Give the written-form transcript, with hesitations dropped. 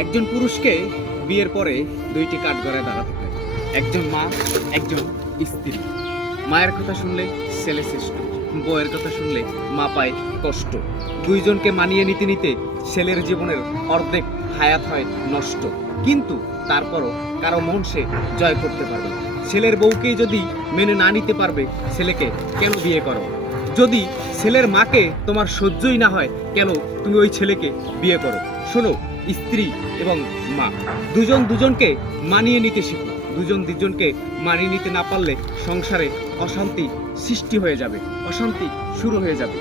একজন পুরুষকে বিয়ের পরে দুইটি কাঠগড়ায় দাঁড়াতে হয়, একজন মা, একজন স্ত্রী। মায়ের কথা শুনলে ছেলে শ্রেষ্ঠ, বউয়ের কথা শুনলে মা পায় কষ্ট। দুইজনকে মানিয়ে নিতে নিতে ছেলের জীবনের অর্ধেক হায়াত হয় নষ্ট। কিন্তু তারপরও কারো মন সে জয় করতে পারবে না। ছেলের বউকেই যদি মেনে না নিতে পারবে, ছেলেকে কেন বিয়ে করো? যদি ছেলের মাকে তোমার সহ্যই না হয়, কেন তুমি ওই ছেলেকে বিয়ে করো? শোনো, স্ত্রী এবং মা দুজন দুজনকে মানিয়ে নিতে শিখো। দুজন দুজনকে মানিয়ে নিতে না পারলে সংসারে অশান্তি সৃষ্টি হয়ে যাবে, অশান্তি শুরু হয়ে যাবে।